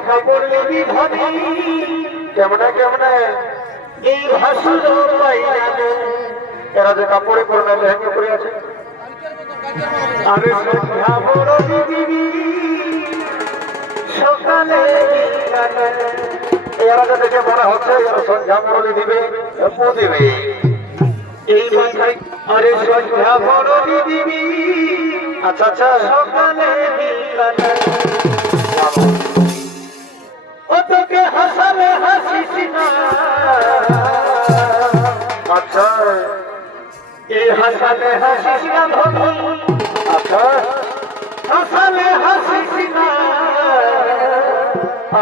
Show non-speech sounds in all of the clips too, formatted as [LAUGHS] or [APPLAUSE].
মাথায় কাপড় লেবি ধরি কেমনে কেমনে এই ভাসুর পাইলাম এরা যে কাপড়ে পরে লেহেঙ্গা পরে আছে আরে সন্ধ্যা বড় দিদি সকালে এরা যে দেখে মনে হচ্ছে এরা সন্ধ্যা মুরলি দিবে। দিবে এই আরে সন্ধ্যা বড় দিদি আচ্ছা আচ্ছা সকালে ও তোকে হাসালে হাসিস না আচ্ছা। এই হাসালে হাসিস না ধনী। আচ্ছা। হাসালে হাসিস না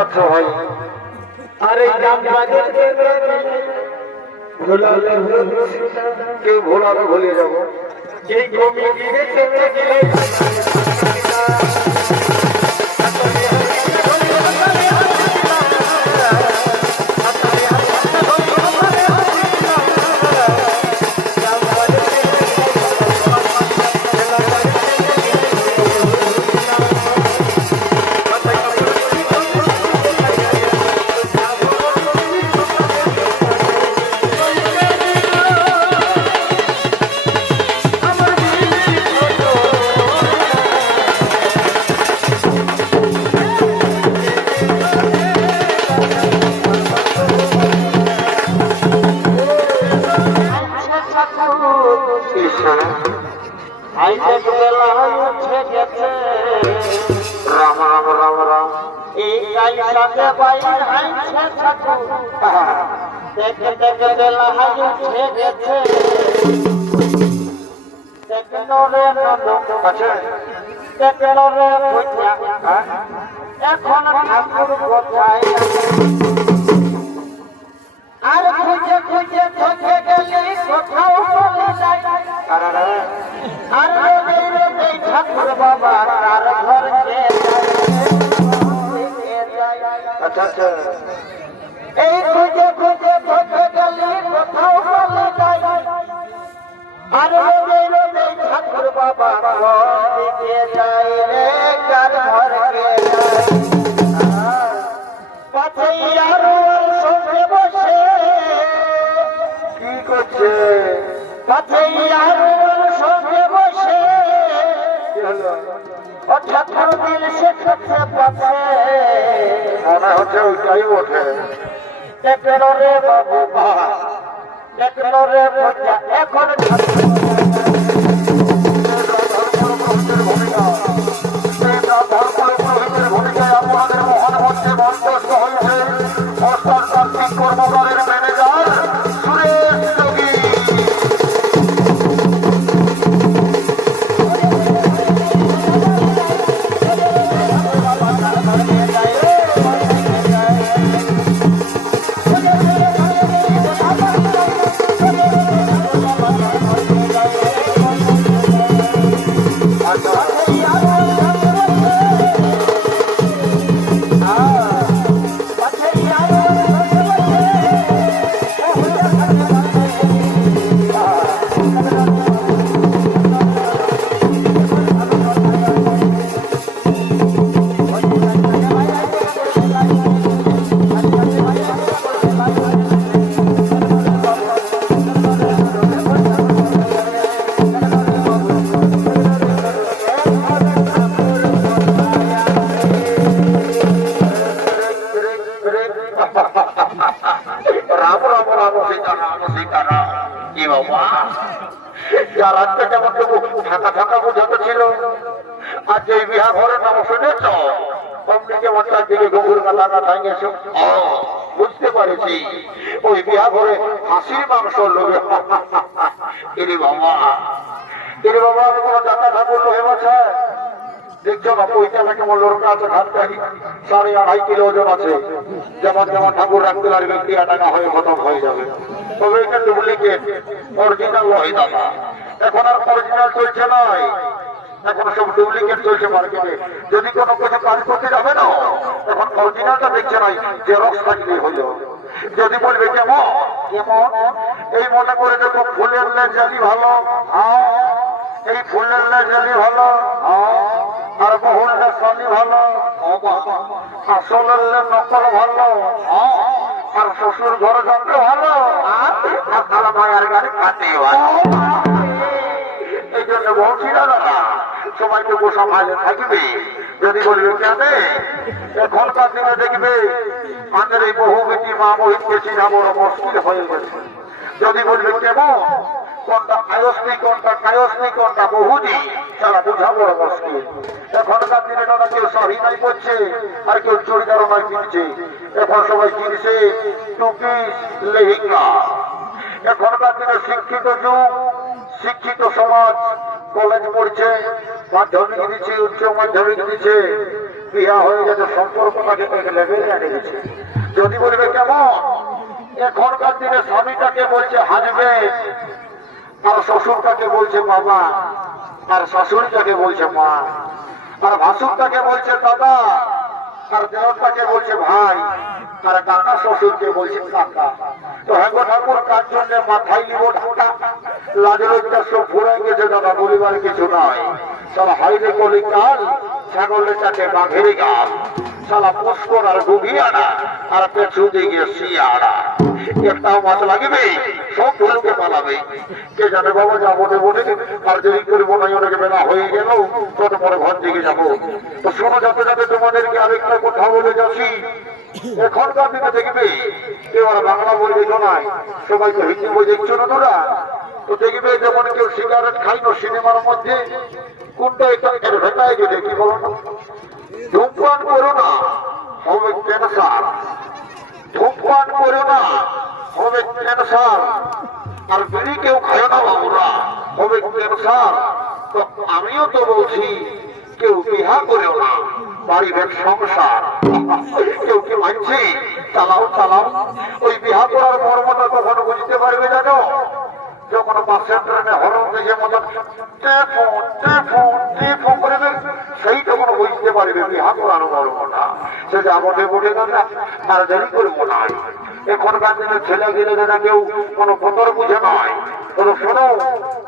আচ্ছা ভাই। আরে জাম বাজার ভোলালে কেউ ভোলালে ভুলে যাব। এই কমিটিতে চেপে গেলে দেখে দেখে বেলা হাই উঠে গেছে দেখল রে নন্দ আছে দেখল রে ভুইয়া এখন ঠাকুর কোথায় আর খুঁজে খুঁজে খুঁজে গেলে কোথাও চলে যায় আর রোদে রোদে ঠাকুর বাবা তার ঘর আচ্ছা আচ্ছা। এই খুঁজে খুঁজে খুঁজে গেলে কোথাও চলে যায় আর রোদে রোদে ঠাকুর বাবা দিকে যায় রে? কার ঘর কে পাছে আরও সঙ্গে বসে। কি করছে? পাছে আরও সঙ্গে বসে। ও ঠাকুর দিল সে করছে পাছে মনে হচ্ছে ওইটাই ওঠে দেখল রে বাবু। দেখল রে এখন আছে। তবে এটা ডুপ্লিকেট এখন আর চলছে এখন সব ডুপ্লিকেট চলছে মার্কেটে। যদি কোনো কিছু কাজ করতে যাবে না, এখন অরিজিনালটা দেখছে নাই জেরক্স থাকলেই হলো যদি বলবে কেমন কেমন এই মনে করে দেখো, ফুলের লেজালি ভালো এই ফুলের লেজালি ভালো আর বহুলটা সনি ভালো আসলের নকল ভালো, আর শ্বশুর ঘর যন্ত্র ভালো, আর মায়ের গাড়ি কাটে এই জন্য বলছি দাদা বসা ভালো থাকবে। যদি বলবে কেন এখনকার দিনে দেখবে আমাদের এই বহু বেটি মা মহিতকে চিনা বড় মুশকিল হয়ে গেছে। যদি বলবে কেমন, কোনটা কায়স্নি কোনটা কায়স্নি কোনটা তারা বড় মুশকিল দিনে দাদা কেউ নাই আর কেউ চুড়িদারও নাই কিনছে এখন সবাই কিনছে টু পিস লেহেঙ্গা। এখনকার দিনে শিক্ষিত যুগ, শিক্ষিত সমাজ, কলেজ পড়ছে মাধ্যমিক দিচ্ছে উচ্চ মাধ্যমিক দিচ্ছে বিয়া হয়ে গেছে সম্পর্কটাকে লেভেলে এনে দিচ্ছে যদি বলবে কেমন? এখনকার দিনে স্বামীটাকে বলছে হাজবে আর শ্বশুরটাকে বলছে বাবা আর শাশুড়িটাকে বলছে মা আর ভাসুরটাকে বলছে দাদা আর দেওরটাকে বলছে ভাই। আর কাকা শ্বশুরকে বলছে কাকা তো হ্যাঁ ঠাকুর কার জন্য মাথায় নিব ঢাকা? একটা সব ফুরাই গেছে দাদা, বলিবার কিছু নয় সালা হাইরে কলি কাল ছাগলের চাটে বাঘের গাল। সালা পুষ্কর আর ডুবিয়ানা, আর পেছু দিকে শিয়া একটাও মাছ লাগবে? সব ধুলুকে পালাবে। কে জানে বাবা যাব দেবো রে, আর করব না অনেকে বেলা হয়ে গেল তত পরে ঘর দিকে যাব। তো শোনো যাতে যাতে তোমাদেরকে আরেকটা কথা বলে যাচ্ছি। এখনকার দিনে দেখবে এবার বাংলা বই দেখো নাই সবাই তো হিন্দি বই দেখছ না তোরা? তো দেখবে যেমন কেউ সিগারেট খাই না সিনেমার মধ্যে কোনটা এটা ভেটায় গেলে কি বলো? না ধূমপান করো না হবে ক্যান্সার। ধূমপান করো না। হবে ক্যান্সার আর বিড়ি কেউ খায় না বাবুরা, হবে ক্যান্সার তো আমিও তো বলছি, কেউ বিহা করেও না সংসার। কেউ কি মানছে? চালাও চালাও। ওই বিহা করার কখনো বুঝতে পারবে জানো যখন সেই তখন বুঝতে পারবে বিহা করার মর্মটা সে যাবটে বটে না আর দেরি করব না। এখনকার কোরবান দিনের ছেলে গেলে কেউ কোনো কতর বুঝে নয়। তবে শোনো,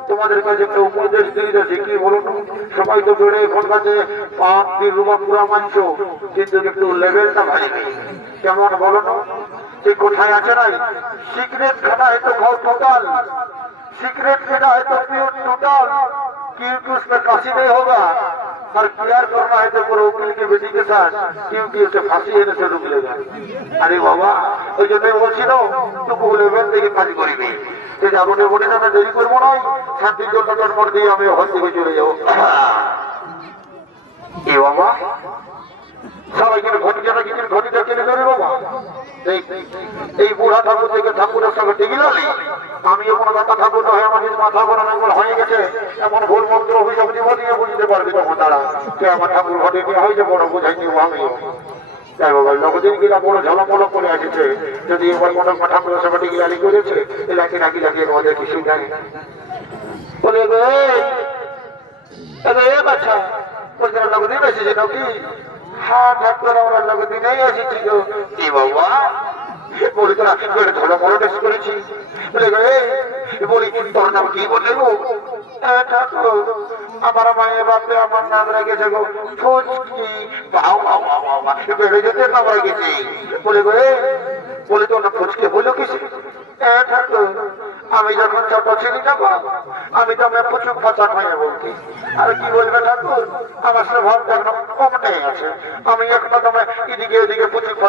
তোমাদের কাছে একটা উপদেশ দিয়ে যাচ্ছে কি বলুন? সবাই তো জোরে কলকাতে পাঁচ দিন রুবা পুরা মানছ, কিন্তু একটু লেভেলটা ভাই কেমন বলো না এই কোথায় আছে নাই? সিগারেট খাটা হয়তো ঘর টোটাল সিগারেট খেটা হয়তো পিওর টোটাল কিন্তু কাশি নেই হোগা नहीं होगा और प्यार करना है तो पूरे वकील की बेटी के साथ क्योंकि उसे फांसी होने से रुक लेगा अरे बाबा ওই জন্যই বলছিল টুকু লেভেল থেকে কাজ করিনি যে যাবো নেবো না দেরি করবো নয় শান্তি জন্য জন্ম দিয়ে আমি ওখান থেকে চলে যাবো এ বাবা সবাই কিন্তু ঘটিটা ঘটিটা কিনে এই বুড়া ঠাকুর থেকে ঠাকুরের গেলি কোনো মাথা ঠাকুর মাথা বড় হয়ে গেছে। এমন ভুল মন্ত্র বুঝতে পারবি তখন তারা কে আমার ঠাকুর ঘটে নিয়ে হয়েছে, বড় বোঝাই নিব তাই যদি এবার কোনো ঠাকুরের সঙ্গে টিকি করেছে এলাকি নাকি নাকি বলে, এ বাচ্চা বলছে এসেছে নাকি? হ্যাঁ ঠাকুর আমরা নগদিনেই এসেছি গো কি বাবা বলি তোরা করে ধরো টেস্ট করেছি। বলে বলি তোর নাম কি বললে গো? বলে আমি যখন ছোট ছিলি গো, আমি তো আমার প্রচুর কথা খাইয়ে বলছি। আর কি বলবে ঠাকুর? আমার স্বভাব এখনও কম নেই আছে। আমি এখনও তোমার এদিকে ওদিকে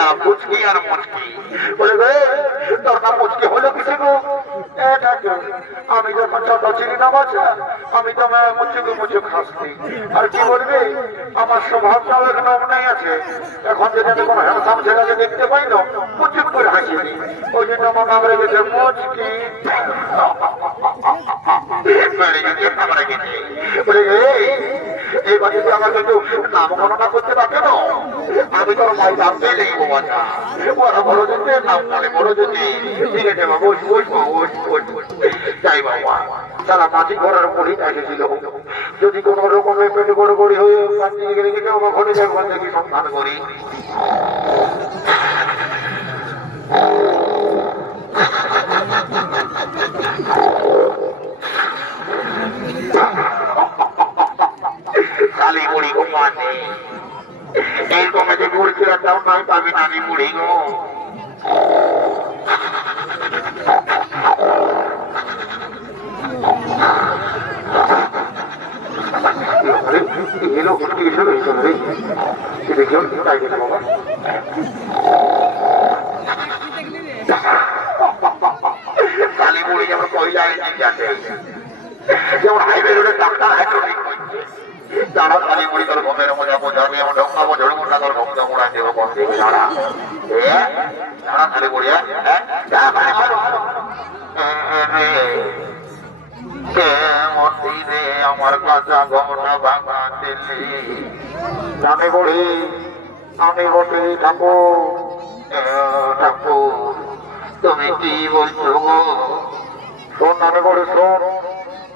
তারা মুচকি আর মুচকি বলে গো তোর হলো কিছু গো? আমি যখন ছোট ছিলি না বাচ্চা আমি তো মুচুকু মুচুক হাসতি আর কি বলবি আমার স্বভাবটাও এখন অমনাই আছে। এখন যদি আমি কোনো হ্যান্ডসাম ছেলেকে দেখতে পাই না মুচুক করে হাসি ওই জন্য আমার নাম রেখেছে মুচকি। [LAUGHS] নাম বাড়িতে আমাকে কেউ নাম গণনা করতে পারবে না বড় নাম বড় উপরই এসেছিল যদি কোনো রকমের গড়ে হয়ে পাঠিয়ে গেলে কেউ বা ঘরে যাবে দেখি সন্ধান করি। কালী বুড়ি গো মানে এরকম যে বুড়ি দাও নয় পাবি নানি বুড়ি গো। এলো রে তাই বাবা। কালী বুড়ি যেমন যাচ্ছে যেমন হাইওয়ে রোডের ডাক্তার হাইড্রোলিক। যারা কালী বুড়ি তোর ঘুমের মজা বোঝা নিয়ে ঢোকা বোঝড় মোটা তোর ঘুমটা মোড়া কোন দিকে যারা এ? কালী বুড়ি হ্যাঁ যা কেমন দিনে আমার কাঁচা ঘমটা ভাঙা দিল্লি জানে বড়ি আমি বটে ঠাকুর। তুমি কি বলছো শোন নামে বলে, শোন।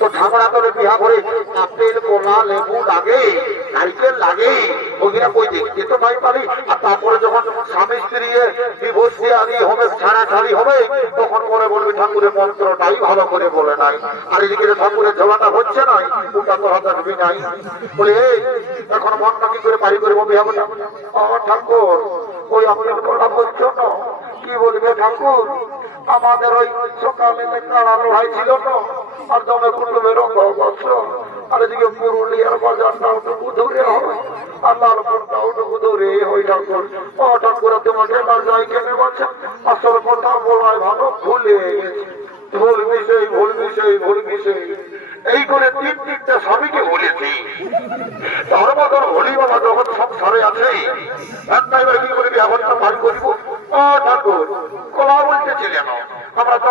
তো ঠাকুরা তোর বিহা করে আপেল, কলা, লেবু লাগে, নারিকেল লাগে ওগুলা কই দেখতে তো নাই পারি আর তারপরে যখন স্বামী স্ত্রী দিয়ে আনি হবে ছাড়া ছাড়ি হবে, তখন মনে বলবি, ঠাকুরের মন্ত্রটাই ভালো করে বলে নাই। আর এদিকে ঠাকুরের ঝোলাটা হচ্ছে নাই ওটা তো হাতে ঢুকি নাই। বলে এখন মনটা কি করে পারি করব বিহা ও ঠাকুর, ওই আপেল কলা বলছো না কি বলবে ঠাকুর? আমাদের ওই সকালে কাড়া লোহাই ছিল না আর দমে কুটুমের আর এদিকে পুরুলিয়ার বাজারটা ওটুকু ধরে আর লালপুরটা ওটুকু ধরে ওই ঠাকুর। ও ঠাকুর তোমাকে না যাই কেনে বলছে? আসল কথা বলায় ভালো ভুলে ভুল ভুল ভুল এই করে তিন তিনটা স্বামীকে বলেছি তার মতন হলি বাবা জগৎ সংসারে আছে একটাইবার কি করে বিয়াঘরটা পার করিব ও ঠাকুর কলা বলতেছিলে না আমরা তো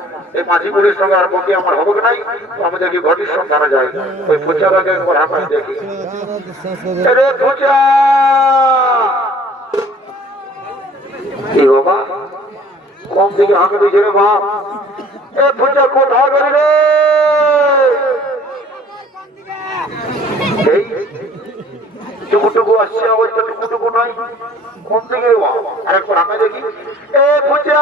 মাঝি বুড়ির সঙ্গে আর বকে আমার হবে নাই, তো আমি দেখি ঘটির সন্ধানে যাই ওই ফুচারাকে একবার হাঁপাই দেখি। কি বাবা কম থেকে হাঁকে দিয়েছে রে বাপ। এ ফুচা কোথায় গেলি রে? টুকুটুকু আসছে অবস্থা টুকুটুকু দেখি। এ ফুচা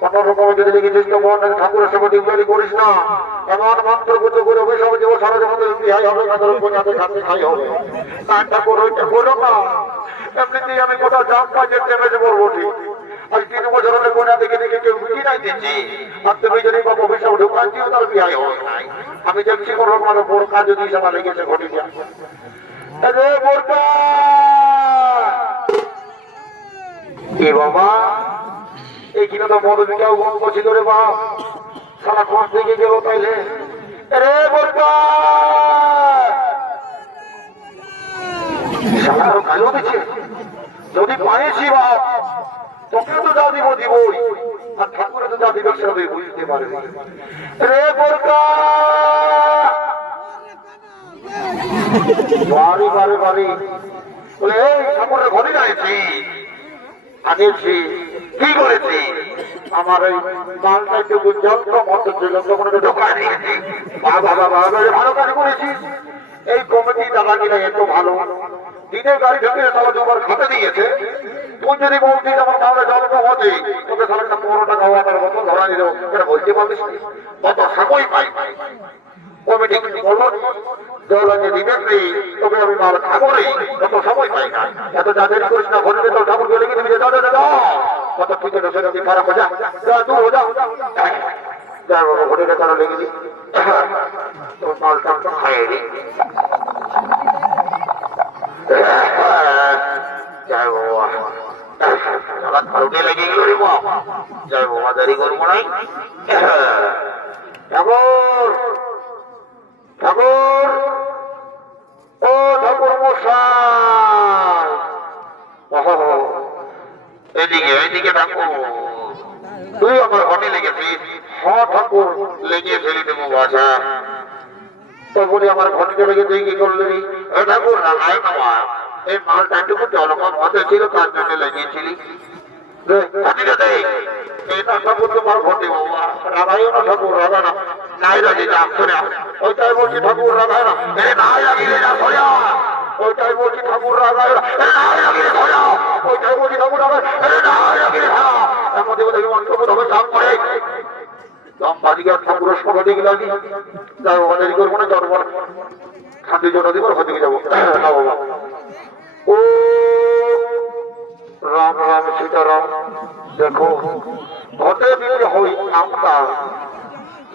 কোন রকম যদি লিখেছিস তো মন ঠাকুরের সঙ্গে ডিগবাড়ি করিস না, এমন মন্ত্র করতে করে অভিশাপ দেব সারা জগতের বিহাই হবে তোর পঞ্চাতে খাতে খাই হবে। না ঠাকুর ওইটা করো না। এমনিতেই আমি কোথাও জাম কাজের নেমেছে বলব ঠিক। আজ তিন বছর হলে কোনা দেখে দেখে কেউ বুঝি নাই দিচ্ছি। আর তুমি যদি বাবা অভিশাপ ঢুকান দিও তার বিহাই হবে। আমি দেখছি কোন রকম বড় কাজ যদি সেটা লেগেছে ঘটিটা আরে বোরকা! এ বাবা! এই কিনা তো বাপ সারা থেকে গেল তাইলে। রে যদি পাইছি বাপ তোকে তো যা দিব দিবই। আর ঠাকুরের তো যা ব্যবসা হবে বুঝতে পারবে। রে বোরকা! বাড়ি বাড়ি বাড়ি। বলে, এই, ঠাকুরের ঘরে যাইছি। আগেছি কি করেছি আমার এই মালটা একটু জল কম ছিল দিয়েছি বাবা বাবা ভালো কাজ করেছিস এই কমিটি দাদাগিরা এত ভালো। দিনের গাড়ি ঢুকে তারা দুবার খাতে দিয়েছে। তুই যদি বলছিস আমার মামলা জল কম হতে তোকে তাহলে একটা পনেরো টাকা ওয়াটার মতো ধরা দিল এটা বলতে পারবিস কত সময় পাই। কমিটি কিছু দৌলতে দিবেন তবে আমি মাল সময় পাই না। এত তো ঠাকুরকে লেগে দিবি দাও দাও দাও। কত আছে সেটা তুই খারাপ হয়ে জয় বাবা হঠাৎ ভারতে লেগে গেল রে বাবা জয় বাবা দেরি করব নাই। ঠাকুর! ঠাকুর ও ঠাকুর এদিকে এদিকে ঠাকুর। তুই আমার ঘটে লেগেছিস। ঠাকুর এই তার জন্য লেগেছিলি। ঠাকুর, তোমার ঘটে ঠাকুর রাগা না। ওইটাই বলছি ঠাকুর রাগাই না এ না এ ওইটাই বলছি ঠাকুর রাগাই এ নাই ঠাকুরের সভা দিকে লাগি যাই বাবা করব না ওদিকে যাব। ও রাম রাম, সীতারাম। দেখো ঘটে বের হই আমরা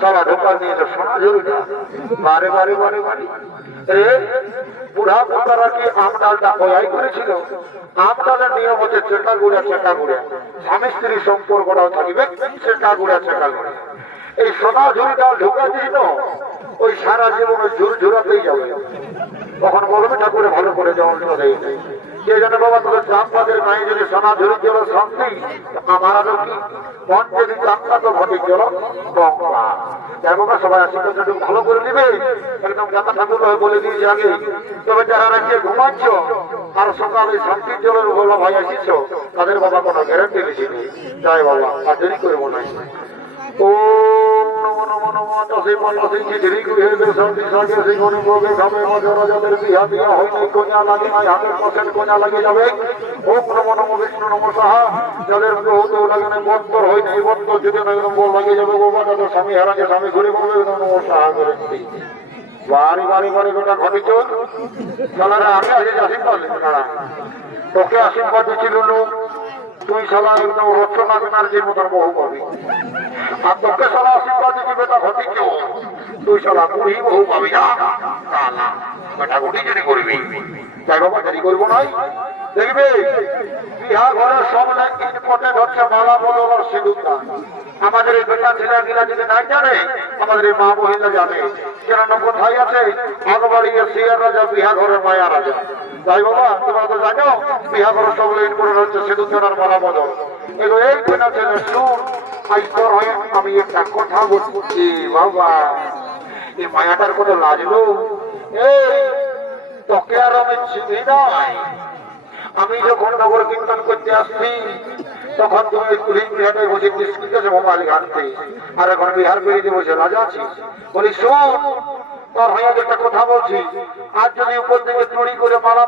সারা ঢোকা নিয়ে তো শোনা জরুরি বারে বারে বারে বারে। রে কি আম ডালটা করেছিল? নিয়ম চেটা গুড়া, চেটা স্বামী স্ত্রী থাকবে গুড়া, চেটা এই ওই সারা তখন ঠাকুরে ভালো করে জল কে জানে বাবা তোদের চাম্পাদের নাই যদি সোনা ঝুরি জল শান্তি। আমার আরও কি? পঞ্চদি চাম্পা তো ঘটে জল গঙ্গা তাই বাবা সবাই একটু ভালো করে দিবে একদম জাতা ঠাকুর বলে দিয়েছে তবে যারা রাজ্যে ঘুমাচ্ছ আর সকালে শান্তির জলের বলো ভাই আসিছ তাদের বাবা কোনো গ্যারান্টি নেই যাই বাবা, আর দেরি করব না। ও নমো নমো নমো তসে মনসে চিঠি গৃহে শান্তি সাগে সেই গনে ভোগে ঘামে মজরা যাদের বিহা বিয়া হয় নাই কন্যা লাগে নাই হাতের পাশের কন্যা লাগে যাবে ওম নমো নমো বিষ্ণু নমো সাহা যাদের বহুত লাগে নাই বত্তর হয় নাই বত্তর যদি না একদম বল লাগে যাবে বাবা তাদের স্বামী হারাকে স্বামী ঘুরে বলবে নমো সাহা করে বাড়ি বাড়ি বাড়ি গোটা ঘটে চোর আমি আগে আশীর্বাদ না তোকে আশীর্বাদ দিচ্ছিল তুই শালা একদম রচনা ব্যানার্জির মতন বহু পাবি আর দেখবে, বিহা ঘরের সব বদল আর আমাদের এই বেটা ছেলেগুলা যদি নাই জানে, আমাদের এই মা বহিলা জানে। কেন কোথায় আছে? আগবাড়ি সিয়ার রাজা, বিহা ঘরের মায়া রাজা। তাই বাবা, তোমরা তো জানো, বিহা ঘরের সব ইনপটে হচ্ছে সিঁদুর দানার মালা বদল। এই বেটা ছেলে তোর হয়ে আমি একটা কথা বলছি, বাবা। এই মায়াটার কোনো লাগল এই তোকে আর আমি চিনি নাই আমি যখন নগর কীর্তন করতে আসছি, তখন তুমি পুলিশ বিহারে বসে কৃষ্ণকে মোবাইল ঘাটতে। আর এখন বিহার বেরিয়ে বসে রাজা আছিস। বলি, শোন হয়ে মালা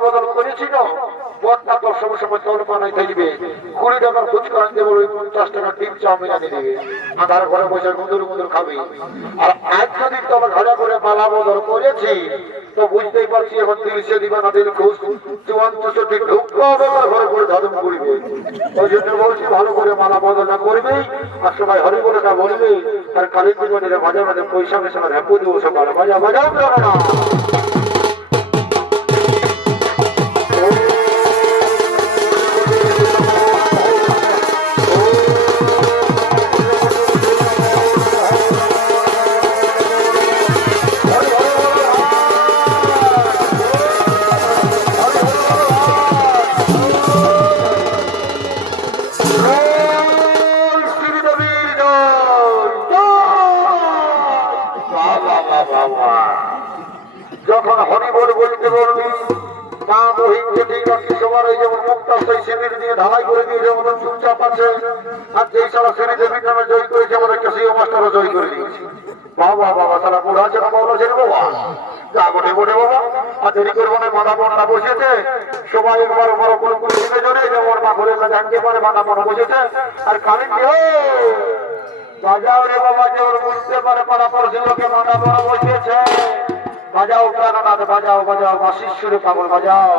আর আজ যদি তোর ঘরে করে মালা বদল করেছি, তো বুঝতেই পারছি এখন তিরিশে দিবা না চৌষট্টি ঢুকতে হবে ঘরে করে ধাদম করবে। ওই জন্য বলছি, ভালো করে মালা বদলা করবে, আর সবাই হরি বলেটা বলবে। আর কালী জীবনের মাঝে মাঝে পয়সা মেশে আর হ্যাপু দেবো সকাল বাজা বাজাও চুপচাপ আর যেই সারা শ্রেণি দেবী নামে জয় করেছে আমাদের কাছেও মাস্টারও জয় করে দিয়েছে। বাবা বাবা তারা বুড়া আছে না বাবা ছেলে বাবা? যা গোটে গোটে বাবা। আর দেরি করব না মাথা পড়া বসেছে সবাই একবার বড় করে করে দিবে জোরে যেমন মা ঘরে জানতে পারে মাথা পড়া বসেছে। আর কারেন্ট বাজাও রে বাবা, যে ওর বুঝতে পারে পাড়া পড়শি লোকে মাথা পড়া বসিয়েছে। বাজাও প্রাণনাথ, বাজাও বাজাও বাশিষ্যরে পাগল, বাজাও।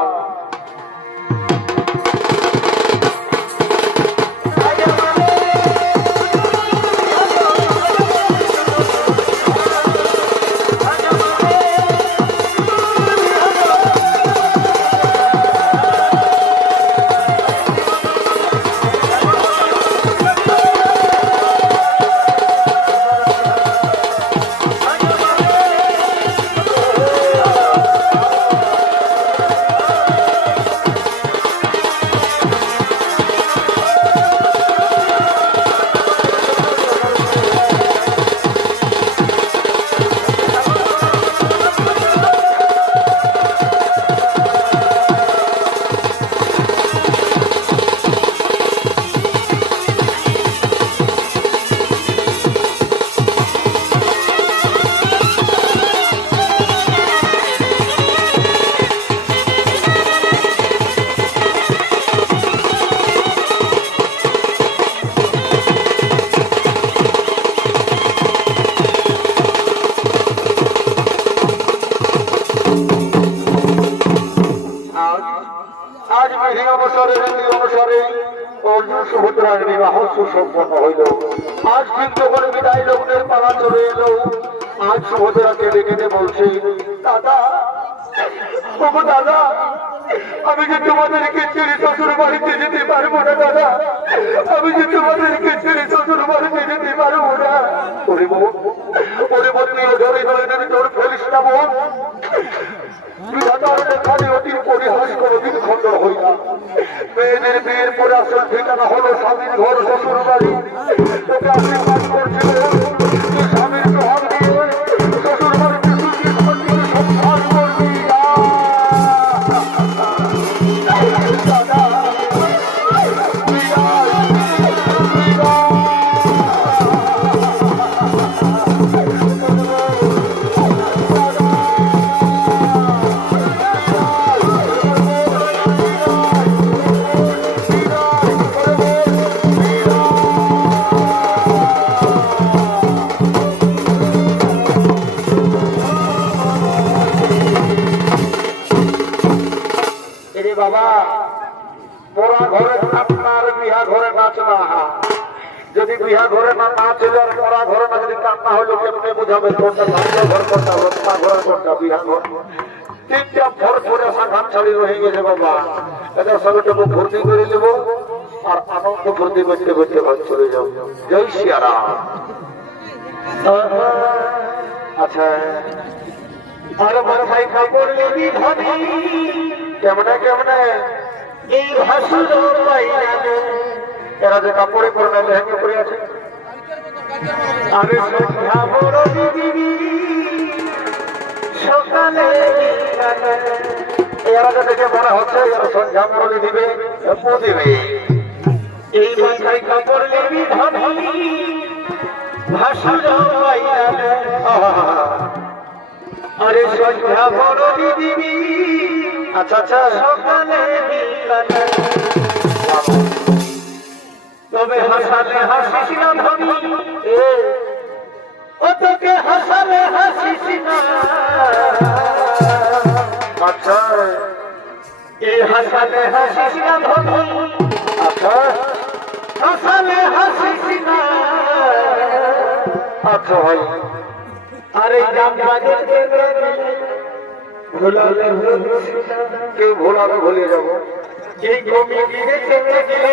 সুসম্পন্ন হইল। আজ ঠিক যখন বিদায় লগ্নের পালা চলে এলো। আজ সুভদ্রাকে ডেকে বলছে, দাদা বাবু দাদা, আমি যে তোমাদেরকে ছেড়ে শ্বশুর বাড়িতে যেতে পারব না, দাদা। আমি যে তোমাদেরকে ছেড়ে শ্বশুর বাড়িতে যেতে পারব না। ওরে বোন ওরে বোন ধরে ধরে ধরে তোর ফেলিস না, বোন? কোনদিন খণ্ডন হই না। মেয়েদের বিয়ের পরে আসল ঠিকানা হলো স্বামীর ঘর শ্বশুর বাড়ি তোকে আপনি কাজ তুই গেছে বাবা। এদের সবটুকু ভর্তি করে দেবো আর আনন্দ ভর্তি করতে করতে ঘর চলে যাও জয় শিয়ারাম। আচ্ছা। আর এরা যে কাপড়ে পরে লেহেঙ্গে পরে আছে। সকালে বিকালে। দেখে মনে হচ্ছে, এরা দিবে দিবে। এই মাথায় কাপড় আরে সন্ধ্যা আচ্ছা আচ্ছা। সকালে তবে হাসালে হাসিস না ধনী ও তোকে হাসালে হাসিস না। আচ্ছা। এই হাসালে হাসিস না ধনী। আচ্ছা। হাসালে হাসিস না। আচ্ছা ভাই। আরে জাম বাজে ভোলালে কেউ ভোলাবে ভুলে যাব। এই চেপে গেলে